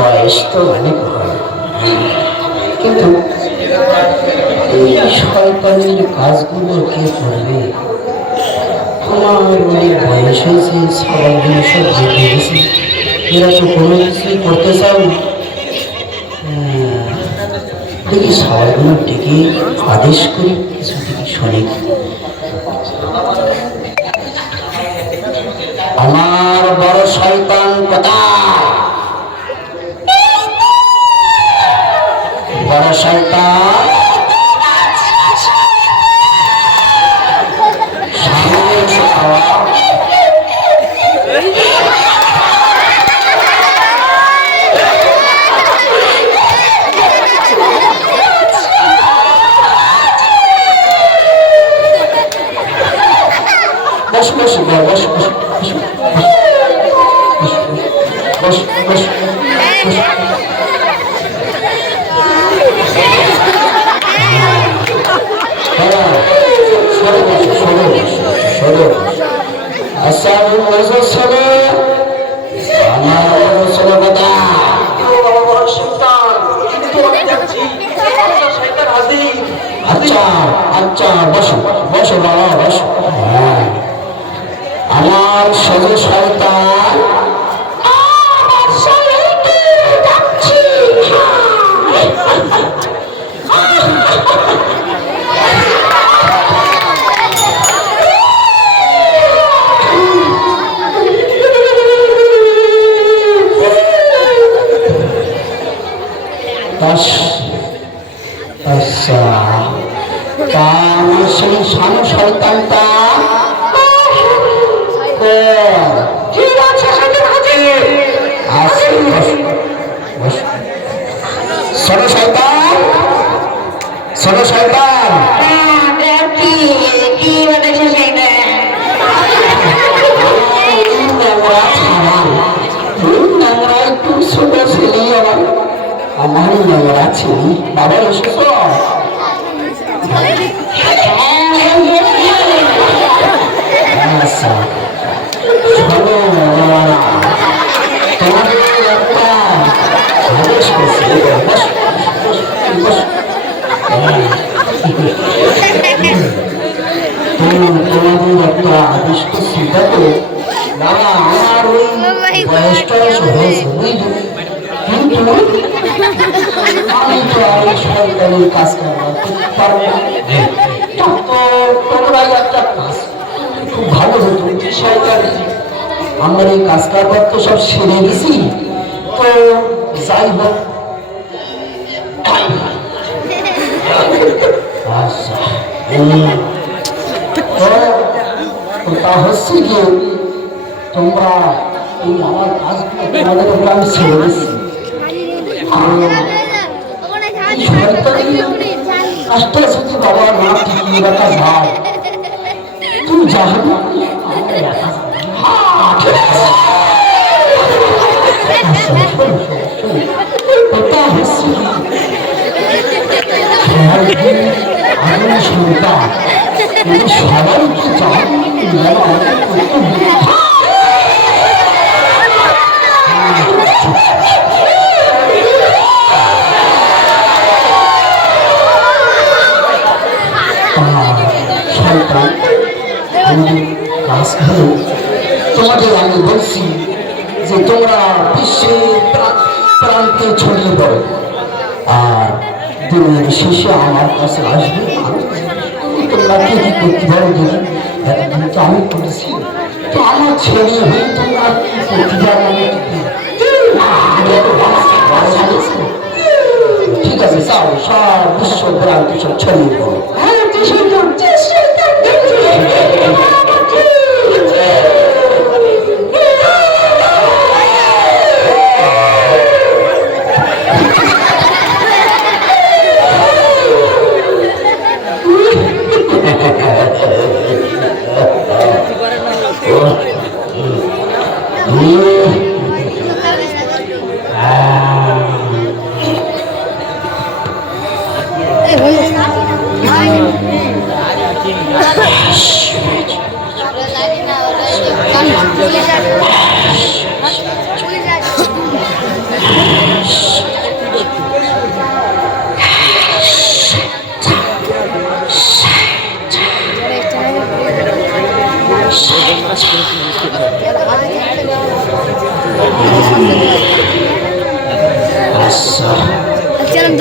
বয়স তো অনেক হয়, কিন্তু এই শয়তানের কাজগুলো কে করবে? আমার অনেক বয়স হয়েছে, সবাইগুলো সব জেগে গেছি, এরা তো কোনো কিছুই করতে চাও। দেখি সবাইগুলো ডেকে আদেশ করি, কিছু দেখি শোনে। আমার বড় শয়তান কোথায়? বড় শয়তান বস বস বস বস বস বস আচ্ছা আচ্ছা বসো বসো বাবা বসো। আমার সজল শয়তান আচ্ছা, তা আমার সেই সানো শয়তানটা ঠিক আছে, ছোট শয়তান ছোট শয়তান একটু ছোট ছেলে আমার নোংরা ছেলে। বাবা এসেছ? আচ্ছা শোনো তোমাদের একটা আদেশ করছি, তোমাদের একটা আদেশ করছি। দেখো বাবা, আমার ওই বয়সটা হয়েছে বুঝলি, কিন্তু আমি তো আর সরকারের কাজ করতে পারবো না। তো তোমরাই একটা কাজ খুব ভালো হতো, যে সরকার আমার এই কাজ কারবার তো সব সেরে গেছি, তো যাই হোক। আচ্ছা তা হচ্ছে কি, তোমরা এই আমার কাজগুলো তোমাদের উপর আমি ছেড়ে দিচ্ছি। কাজটা যদি বাবা না ঠিকিয়ে রাখা যায়, তুমি যাবে সবাইকে তোমাদের আমি বলছি যে তোমরা বিশ্বের প্রান্তে ছড়িয়ে পড়ো, আর দিনের শেষে আমার কাছে আসবে। তোমরা কি কি করতে পারো দেখি, এতদিন তো আমি করেছি, তো আমার ছেলে হয়ে তোমরা কি করতে পারো? ঠিক আছে, চাও সব বিশ্ব প্রান্তে সব ছড়িয়ে পড়ো।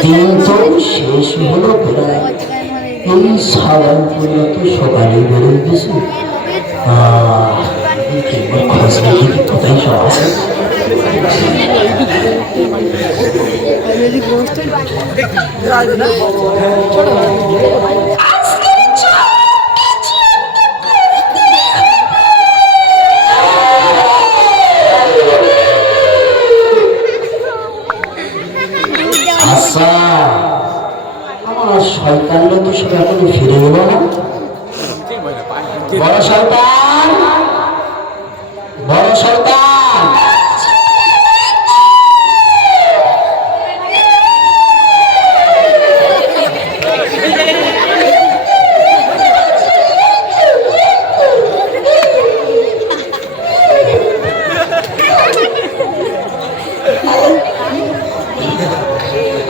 দিন তো শেষ হলো প্রায়। এই সাবানগুলো তো সকালে বেরোয় গেছে। খোঁজ নিয়ে কোথায় সব আছে। আচ্ছা, আমার শয়তানটা তো সেটা এখনো ফিরে এলো না। বড় শয়তান, বড় শয়তান,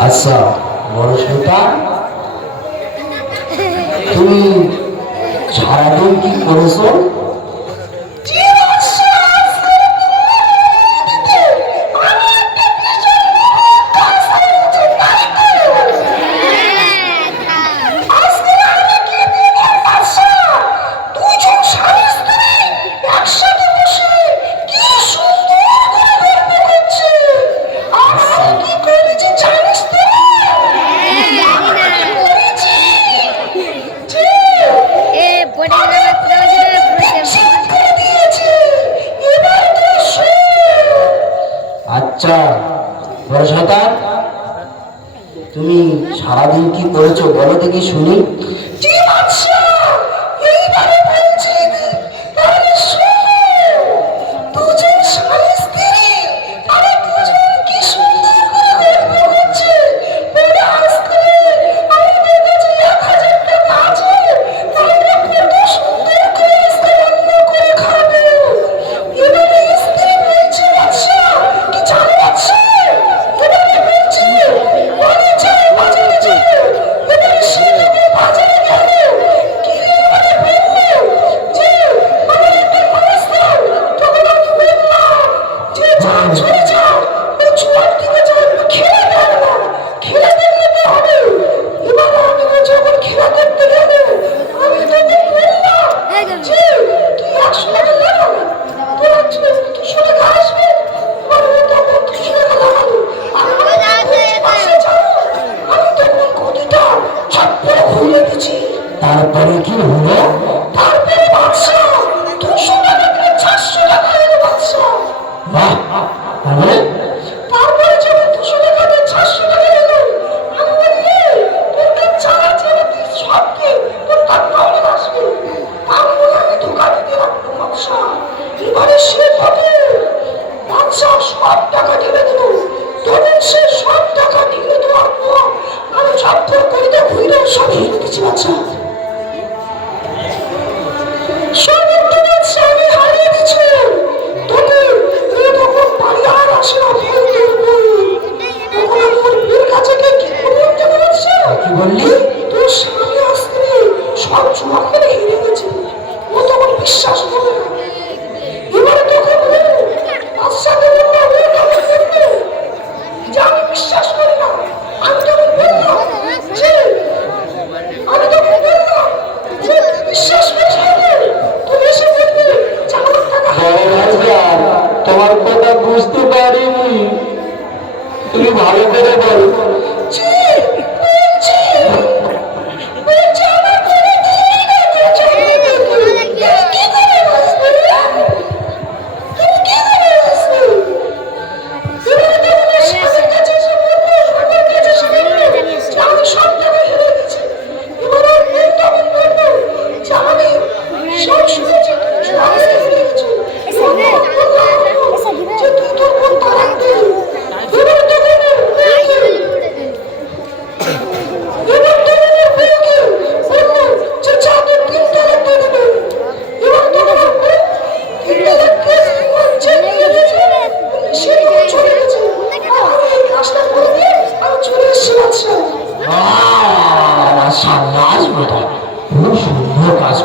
আচ্ছা বড় শয়তান, তুমি সারাদিন কি করেছো? আচ্ছা বড় শয়তান, তুমি সারাদিন কি করেছো বলো দেখি শুনি। তারপরে কি হলো? তারপরে বাদশা 200 টাকা থেকে 400 টাকা হলো বাদশা। বাহ, তাহলে তারপরে যখন 200 টাকা থেকে 400 টাকা হলো, আমি বলি তোর কাছে চালা চালা তুই সবকে তোর টাকা অনেক আসবে। আমি বলি আমি ধোকা দিতে রাখবো বাদশা। এবারে সে হবে বাদশা সব টাকা ঢেলে দিল। তখন সে সব টাকা ঢেলে দেওয়ার পর আমি ঝটপট করে তো ঘুরে সব হেরে দিচ্ছি বাদশা। কি বললি? তোর স্বামী আসলে সব জমা করে হেরে গেছে, ও তখন বিশ্বাস করবে না। এবারে তখন বাদশাকে বললো যে আমি বিশ্বাস করি না। আমি তখন বললাম যে বিশ্বাস করিস তুমি এসে বলবে যে আমার টাকা। তোমার কথা বুঝতে পারিনি, তুমি ভালো করে বল।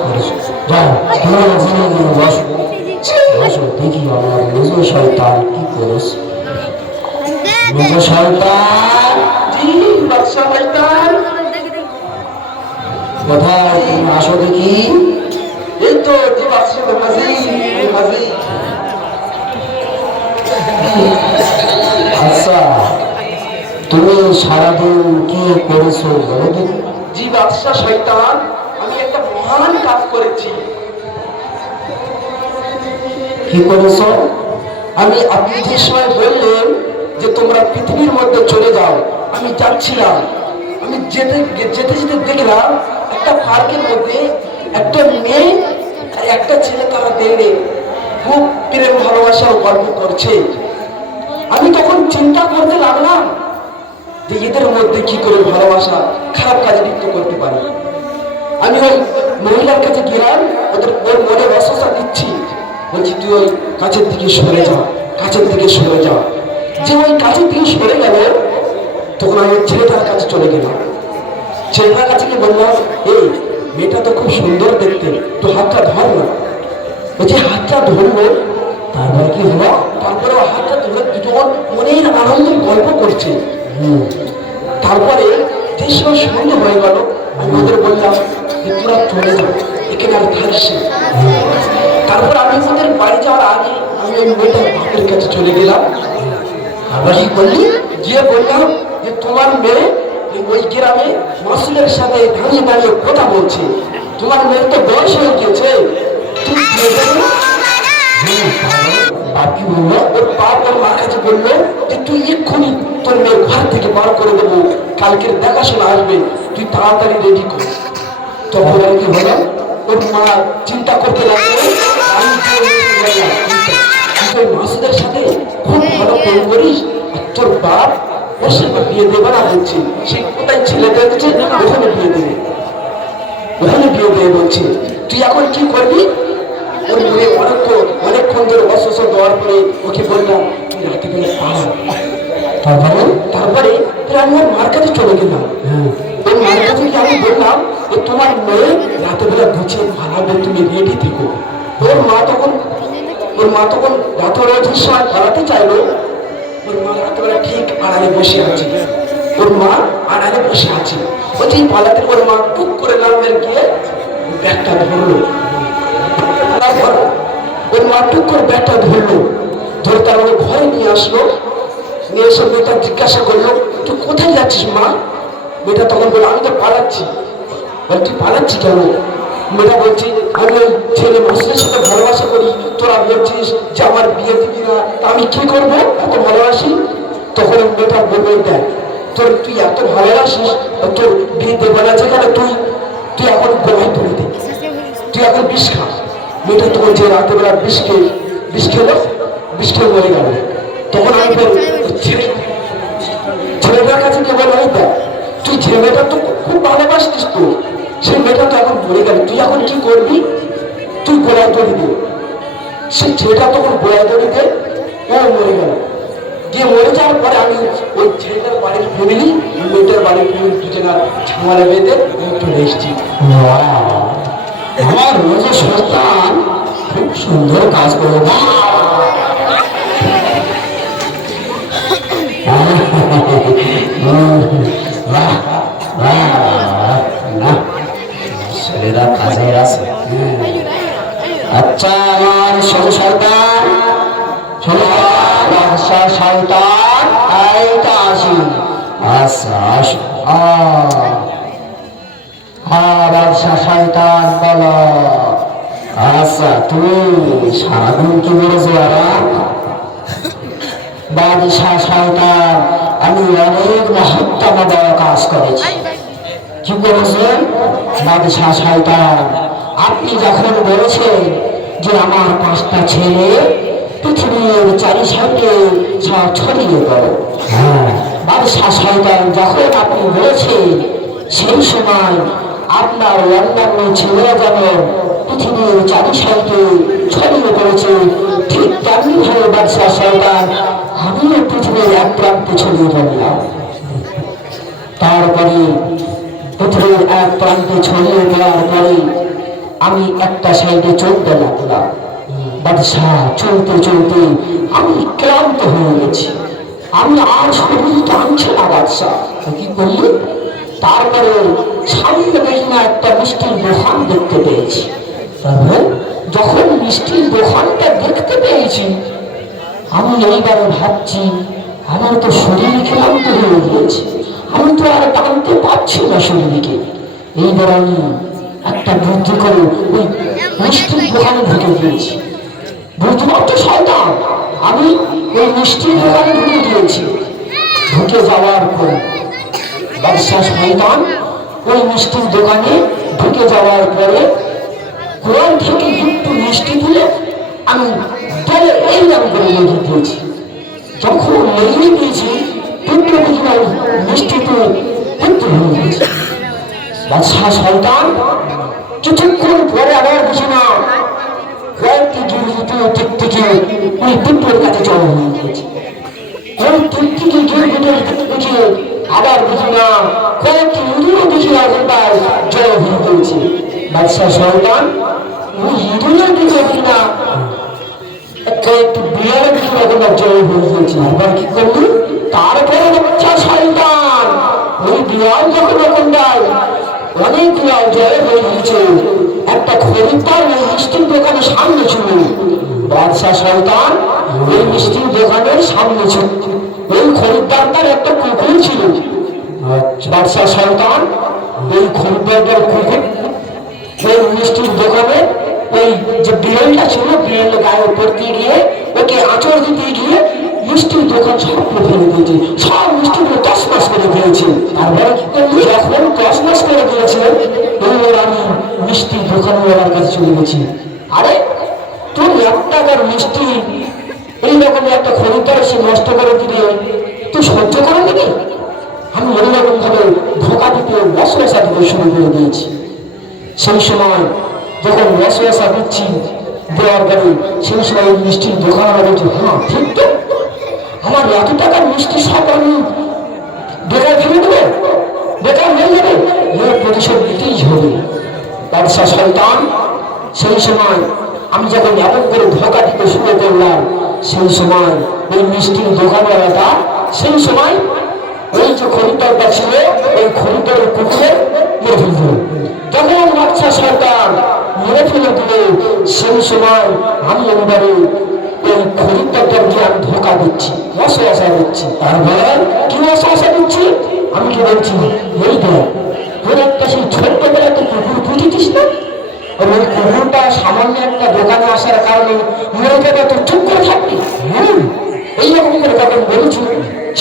করেছো। যাও তোমার ওখানে গিয়ে বসো, বসো দেখি আমার মেজো শয়তান কি করেছে। মেজো শয়তান, জি বাদশা শয়তান, কোথায় তুমি আসো দেখি। এই তো জি বাদশা হাজির হাজির। আচ্ছা তুমি সারাদিন কি করেছো বলো দেখি। জি বাদশা শয়তান, আমি একটা মহান কাজ করেছি। কি করেছো? আপনি যে সময় বললেন যে তোমরা পৃথিবীর মধ্যে চলে যাও, আমি যাচ্ছিলাম। আমি যেতে যেতে যেতে দেখলাম একটা পার্কের মধ্যে একটা মেয়ে আর একটা ছেলে, তারা দেখলে খুব প্রেম ভালোবাসার গল্প করছে। আমি তখন চিন্তা করতে লাগলাম যে এদের মধ্যে কি করে ভালোবাসা খারাপ কাজে লিপ্ত করতে পারি। আমি ওই মহিলার কাছে গেলাম, ওর মনে রসসা দিচ্ছি, বলছি তুই ওই কাছের দিকে সরে যা, কাছের দিকে সরে যা। যে ওই কাছের দিকে সরে গেল, তখন আমি ছেলেটার কাছে চলে গেলাম। ছেলেটার কাছে গিয়ে বললাম, এই মেয়েটা তো খুব সুন্দর দেখতে, তো হাতটা ধর না। বলছি হাতটা ধরলো, তারপরে কি হলো? তারপরে ও হাতটা ধরে দুজন মনের আনন্দের গল্প করছে। তারপরে যে সময় সন্ধ্যে হয়ে গেল, আমি ওদের বললাম যে তোরা চলে যাও, এখানে আর থাকিস না। তারপর আমি ওদের বাড়ি যাওয়ার আগে আমি ওই মেয়েটার বাপের কাছে চলে গেলাম। আবার কি করলি? গিয়ে বললাম যে তোমার মেয়ে ওই গ্রামে মাসুলের সাথে দাঁড়িয়ে দাঁড়িয়ে কথা বলছে, তোমার মেয়ের তো বয়স হয়ে গেছে, তুমি বিয়ে দেবে না? আর কি বললো? ওর বাপ ওর মার কাছে বললো যে তুই এক্ষুনি তোর মেয়ের ঘর থেকে বার করে দেবো, কালকের দেখাশোনা আসবে, তুই তাড়াতাড়ি রেডি কর। তখন আর কি হলো? ওর মা চিন্তা করতে লাগলো, আমি তুই মাসুদের সাথে খুব ভালো প্রেম করিস, আর তোর বাপ ওর সাথে বিয়ে দেবে না বলছে। সে কোথায় ছেলে দেখছে, ওখানে বিয়ে দেবে, ওখানে বিয়ে দেবে বলছে। তুই এখন কি করবি? ওর মেয়ে অনেকক্ষণ ধরে অসুস্থ দেওয়ার পরে ওকে বললাম তুই রাতে বেলা পাড়া। তারপরে আমি ওর মার কাছে চলে গেলাম। ওর মার কাছে গিয়ে আমি বললাম যে তোমার মেয়ে রাতে বেলা গুছিয়ে পালাবে, তুমি রেডি থেকো। ওর মা তখন রাতে রোজের সময় পালাতে চাইলো। ওর মা রাতেবেলা ঠিক আড়ালে বসে আছে, ওর মা আড়ালে বসে আছে। বলছি পালাতে ওর মা টুক করে নামের গিয়ে ব্যাগটা ধরলো। ওর মা টুক করে ব্যাগটা ধরলো, ধরে তার ঘরে নিয়ে আসলো। নিয়ে এসে মেয়েটা জিজ্ঞাসা করলো তুই কোথায় যাচ্ছিস মা? মেয়েটা তখন বললো আমি তো পালাচ্ছি। বল তুই পালাচ্ছি কেন? মেয়েটা বলছি আমি ওই ছেলে মাসুদের সাথে ভালোবাসা করি, তোরা বলছিস যে আমার বিয়ে দিবি না, তা আমি কি করবো, এত ভালোবাসি। তখন মেয়েটা বলবে দেখ তুই এত ভালোবাসিস, তোর বিয়ে দেবে না যেখানে, তুই এখন গোলায় ধরে দে, তুই এখন বিষ খা। মেয়েটা তখন যে রাতে বেলা বিষ খেলো, বিষ খেয়ে মরে গেল। তখন আমি ছেলেটার কাছে কে বলবো দেখ তুই ছেলেটা তো খুব ভালোবাসতিস, তো সেই মেয়েটা তো এখন মরে গেল, তুই এখন কি করবি? তুই গোলায় দড়ি দে। সেই ছেলেটা তখন গোলায় দড়ি দে, ও মরে গেল। গিয়ে মরে যাওয়ার পরে আমি ওই ছেলেটার বাড়ির ফ্যামিলি, মেয়েটার বাড়ির ফ্যামিলি দুজনের ঝামেলা বেঁধে চলে এসেছি। আমার রোজ সন্তান খুব সুন্দর কাজ করে। ছেলেরা কাজে আছে। আচ্ছা আমার সন্তান শয়তান এইটা আসি। আচ্ছা আসো। বাদশা শয়তান বলো, আচ্ছা তুমি সারাদিন কি বলেছো আরাম? বাদশা শয়তান আমি অনেক মহত্তম বড় কাজ করেছি। কি করেছেন? বাদশা শয়তান আপনি যখন বলেছেন যে আমার 5টা ছেলে পৃথিবীর 4 সাইডে ছড়িয়ে পড়ো, বাদশা শয়তান যখন আপনি বলেছেন সেই সময় আপনার অন্যান্য ছেলেরা যেমন পৃথিবীর 4 সাইডে ছড়িয়ে পড়েছে, ঠিক তেমনি ভাবে বাদশা শয়তান আমিও পৃথিবীর এক প্রান্তে ছড়িয়ে পড়লাম। তারপরে পৃথিবীর এক প্রান্তে ছড়িয়ে দেওয়ার পরে আমি একটা সাইডে চলতে লাগলাম। বাদশাহ চলতে চলতে আমি ক্লান্ত হয়ে গেছি, আমি আর শরীর টানছে না। বাদশাহ কি করলি? তারপরে সামনে দেখি না একটা মিষ্টির দোকান দেখতে পেয়েছি। তারপরে যখন মিষ্টির দোকানটা দেখতে পেয়েছি, আমি এইবারে ভাবছি আমার তো শরীর ক্লান্ত হয়ে গিয়েছে, আমি তো আর টানতে পারছি না শরীরকে। এইবার আমি একটা বুদ্ধি করে ওই মিষ্টির দোকানে ঢুকে গিয়েছি। বুঝলাম তো শয়তান, আমি ওই মিষ্টির দোকানে ঢুকে গিয়েছি। ঢুকে যাওয়ার পর বাদশাহ শয়তান ওই মিষ্টির দোকানে ঢুকে যাওয়ার পরে কোরআন থেকে একটু মিষ্টি তুলে আমি তাহলে এই নাম করে লেগে দিয়েছি। যখন লেগে দিয়েছি পুত্র বুঝলাম মিষ্টিতে পুত্র হয়ে গেছে। বাদশাহ শয়তান কিছুক্ষণ পরে আবার বুঝি না কয়েকটি দিক থেকে ওই পুত্রের কাছে জড়ো হয়ে গিয়েছে। ওই দিক থেকে দেখে আবার বুঝি না কয়েকটি ইঁদুরও দেখি এখনকার জড়ো হয়ে গিয়েছে। বাদশাহ শয়তান ওই ইঁদুরের দিকে দেখি না কয়েকটি বিড়ালের দিকে এখনকার জড়ো হয়ে গিয়েছে। আবার কি করলি? তারপরে বাদশাহ শয়তান ওই বিড়াল যখন এখনকার অনেক বিড়াল জড়ো হয়ে গিয়েছে, একটা খরিদ্দার ওই মিষ্টির দোকানের সামনে ছিল। বাদশাহ শয়তান ওই মিষ্টির দোকানের সামনে ছিল। ওই খরিদ্দারটার একটা কুকুর ছিল। বাদশাহ শয়তান ওই খরিদ্দারটার কুকুর ওই মিষ্টির দোকানে ওই যে বিড়ালটা ছিল, বিড়ালের গায়ে পড়তে গিয়ে ওকে আঁচড় দিতে গিয়ে মিষ্টির দোকান সব ফেলে দিয়েছে, সব মিষ্টিগুলো তসমাস করে দিয়েছে। তারপরে যখন তসমাস করে দিয়েছে এইবার আমি মিষ্টির দোকানওয়ালার কাছে চলে গেছি। আরে তুই 1 টাকার মিষ্টি এইরকম একটা খরিদ্দার এসে নষ্ট করে দিলে তুই সহ্য করে দিবি? আমি এইরকম ভাবে ধোকা দিতে ওয়াসওয়াসা দিতে শুরু করে দিয়েছি। সেই সময় যখন ওয়াসওয়াসা দিচ্ছি দেওয়ার পরে সেই সময় ওই মিষ্টির দোকানওয়ালা বলছে, হ্যাঁ ঠিক তো, আমার 1 টাকার মিষ্টি সব আমি বেকার ফেলে দেবো, বেকার হয়ে যাবে, এর প্রতিশোধ দিতেই হবে। বাদশাহ শয়তান সেই সময় আমি যখন এমন করে ধোকা দিতে শুরু করলাম, সেই সময় ওই মিষ্টির দোকানওয়ালাটা সেই সময় ওই যে খরিদ্দারটা ছিল ওই খরিদ্দারের কুকুরে মেরে ফেলল। তখন বাদশাহ শয়তান মেরে ফেলে দিলে সেই সময় আমি এবারে ওই খরিদ্দারটাকে আমি ধোকা দিচ্ছি, ওয়াসওয়াসা দিচ্ছি। তারপরে কি ওয়াসওয়াসা দিচ্ছি? আমি কি বলছি, এই দেখ তোর একটা সেই ছোট্টবেলা একটা কুকুর পুষেছিস না, ওই কুকুরটা সামান্য একটা দোকানে আসার কারণে মেরে ফেলে তোর চুপ করে থাকবি? এইরকম করে তখন বলেছি।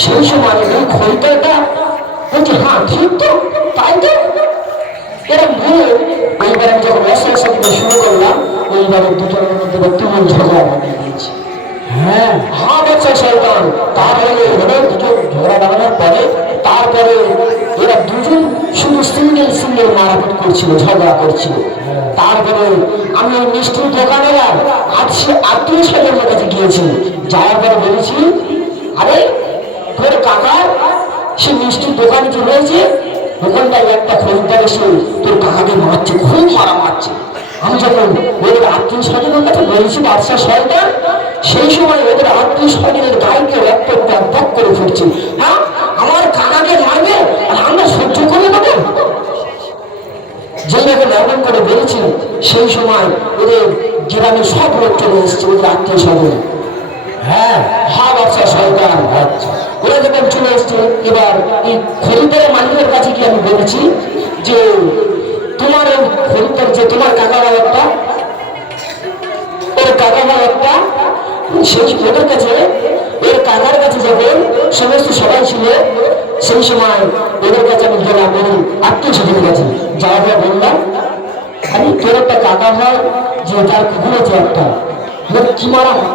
সেই সময় ওই খরিদ্দারটা বলছে, হ্যাঁ ঠিক তো, তাই তো। এরকম ভুলে এইবার আমি যখন ওয়াসওয়াসা দিতে শুরু করলাম, এইবারে দুজনের মধ্যে তুমুল ঝগড়া বানিয়ে দিয়েছি। হ্যাঁ হ্যাঁ বাদশাহ শয়তান। তারপরে এভাবে দুজন ঝগড়া বানানোর পরে তারপরে এরা দুজন শুধু সিঙ্গেল মারাপিট করছিল, ঝগড়া করছিল। তারপরে আমি ওই মিষ্টির দোকানেরা আত্মীয় স্বজনের কাছে গিয়েছি। যাওয়ার পরে বলেছি, আরে তোর কাকা সে মিষ্টির দোকানে যে রয়েছে ওখানটায় একটা খরিদ্দার এসে তোর কাকাকে মারছে, খুব মারা মারছে। আমি যখন ওদের আত্মীয় স্বজনের কাছে বলেছি বাদশাহ শয়তান, সেই সময় ওদের আত্মীয় স্বজনের গায়ে রক্ত টক করে ফুটছে। হ্যাঁ আমার কাকাকে মারবে আর আমরা সহ্য করে দেবো? যেই রকম এমন করে বলেছি সেই সময় ওদের গ্রামে সব লোক চলে এসেছে, ওদের আত্মীয় স্বজন। হ্যাঁ হ্যাঁ বাদশাহ শয়তান। ওরা যখন চলে এসছে, এবার এই খরিদ্দারের মালিকের কাছে গিয়ে আমি বলেছি যে তোমার এই খরিদ্দার যে তোমার কাকা বাবারটা, ওর কাকা বাবারটা সেই ওদের কাছে, ওর কাকার কাছে যখন সমস্ত সবাই ছিল সেই সময় ওদের কাছে আমি গেলাম, ওই আত্মীয় স্বজনের কাছে। যাওয়ার পর বললাম, আরে তোর একটা কাকা হয় যে তার কুকুর আছে একটা, কি মারা হয়?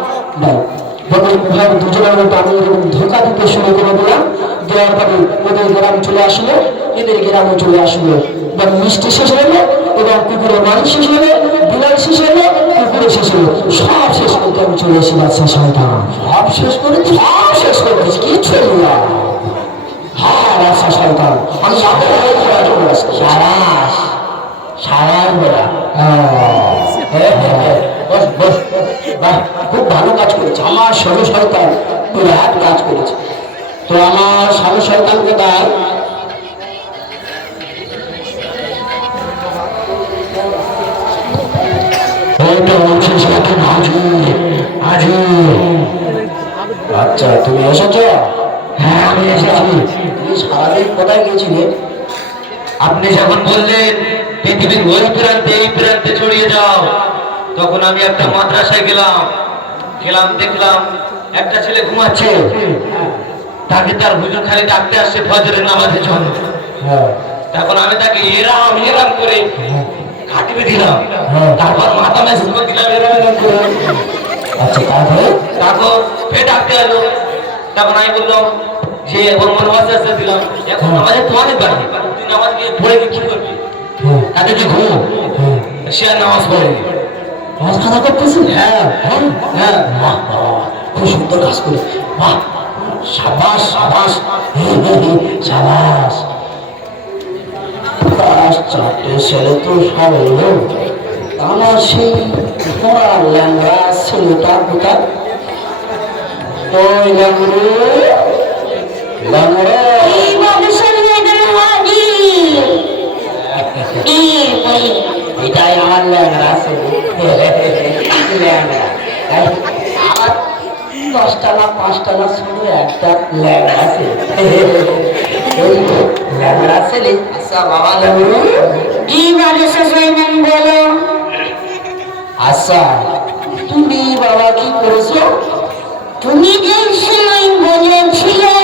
দুজনের মধ্যে আমি এরকম ধোকা দিতে শুরু করে দিলাম। দেওয়ার পরে ওদের গ্রাম চলে আসলো, এদের গ্রামে চলে আসলো। এবার মিষ্টি শেষ হলো, এবার কুকুরের মালিক শেষ হলো, বিড়াল শেষ হলো, কুকুরে শেষ হলো, সব শেষ করতে আমি চলে এসে বাদশাহ শয়তান। সব শেষ করে দিচ্ছি, কিচ্ছু না। হ্যাঁ বাদশাহ শয়তান, আমি সারাস বেলা হ্যাঁ, বস বস, বাহ, খুব ভালো কাজ করেছে আমার ষোলো শয়তান, বিরাট কাজ করেছে। তো আমার ষোলো শয়তান কোথায়? আচ্ছা, তুমি এসেছো? হ্যাঁ, আমি এসেছি। তুমি সারাদিন কোথায় গেছিলে? আপনি যখন বললেন পৃথিবীর ওই প্রান্তে এই প্রান্তে ছড়িয়ে যাও, তখন আমি একটা মাদ্রাসায় গেলাম। দেখলাম একটা ছেলে ঘুমাচ্ছে, তাকে তার হুজুর খালি ডাকতে আসছে ফজরের নামাজের জন্য। হ্যাঁ, তখন আমি তাকে এরাম এরাম করে কাটিয়ে দিলাম, তারপর মাথা মেসেজ করে দিলাম এরাম এরাম করে। আচ্ছা, তারপর ফের ডাকতে এলো, তখন আমি বললাম যে ওর মনে আস্তে দিলাম, এখন আমাদের তোমাদের বাড়ি, তুই নামাজ গিয়ে পড়ে কি করবি? তাদের যে ঘুম, সে আর নামাজ পড়েনি। নামাজ কাজা করতেছেন? হ্যাঁ হ্যাঁ হ্যাঁ, বাহ বাহ, খুব সুন্দর কাজ করে, বাহ, সাবাস সাবাস, সাবাস। চারটে ছেলে তো সব এলো, আমার সেই পড়া ল্যাংড়া ছেলেটা কোথায়? ওই ল্যাংড়ে, ল্যাংড়ে, এটাই আমার ল্যাংড়া ছেলে। ল্যাংড়া আমার 10টা না 5টা না শুধু একটা ল্যাংড়া ছেলে। ওই ল্যাংড়া ছেলে। আচ্ছা বাবা ল্যাংড়া, বলো। আচ্ছা, তুমি বাবা কি করেছো? তুমি যে সময় বলেছিলে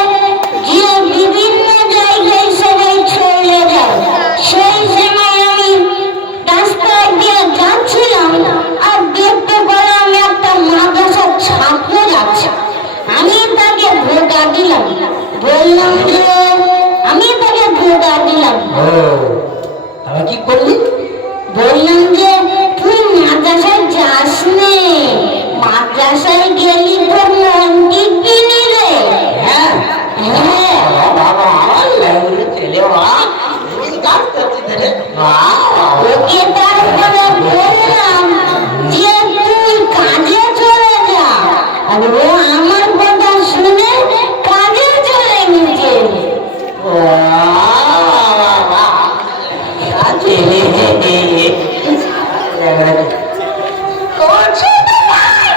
যে বিভিন্ন জায়গায় সবাই চলে যাও, সেই সময় আমি রাস্তা দিয়ে যাচ্ছিলাম আর দেখতে পেলাম একটা মাদ্রাসার ছাত্র যাচ্ছে। আমি তাকে ধোঁকা দিলাম, বললাম যে আমি তাকে ধোঁকা দিলাম। ও, তাহলে কি করলি? বললাম যে তুই মাদ্রাসায় যাস নে, মাদ্রাসায় গেলি তো মন টিকবি নি রে। হ্যাঁ হ্যাঁ, বাবা, আমার ল্যাংড়া ছেলে, বাবা, কাজ করতে ধরে, ওকে তারপরে বললাম যে তুই কাজে চলে যা, আর ও আমার কথা শুনে কাজে চলে গেছে। করছে তো ভাই।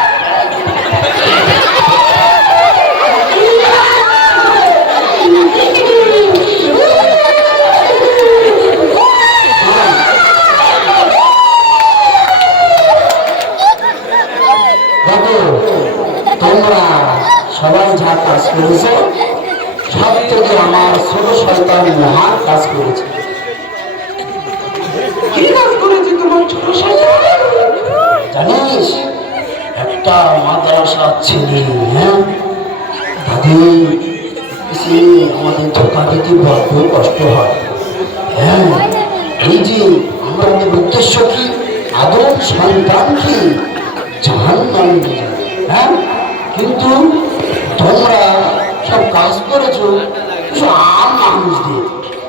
তোমরা সবাই যা কাজ করেছো, সব থেকে আমার ছোট শয়তান মহান কাজ করেছে। কি কাজ করেছে তোমার ছোট শয়তান? জানিস, একটা মাদ্রাসা ছেলে, হ্যাঁ, তাদের এসে আমাদের ধোকা দিতে বড্ড কষ্ট হয়। হ্যাঁ, এই যে আমাদের উদ্দেশ্য কি? আদম সন্তানকে জাহান্নামে নিয়ে যাবে। হ্যাঁ, কিন্তু তোমরা সব কাজ করেছো আম মানুষদের,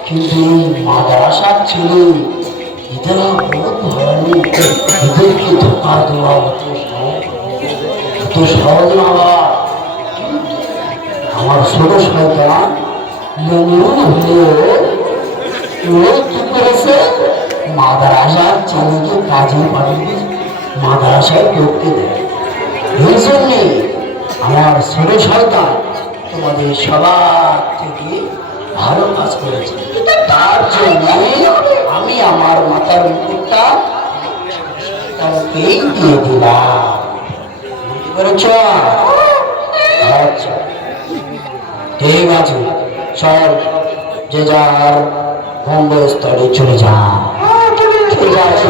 কিন্তু মাদ্রাসার ছেলে এরা বহুত ভয়ানক, এদেরকে ধোকা দেওয়া অত সহজ না বাবা। আমার ছোট শয়তান হলেও কি করেছে? মাদ্রাসার ছেলেকে কাজে পাঠিয়ে মাদ্রাসায় ঢুকতে দেয়। এই জন্যে আমার ছোট শয়তান তোমাদের সবার থেকে ভালো কাজ করেছে। তার জন্য আমি আমার মাথার মুকুটটা তাকেই দিয়ে দিলাম। বুঝতে পেরেছ? আচ্ছা, ঠিক আছে, সব যে যার গন্তব্যস্থলে চলে যা। ঠিক আছে।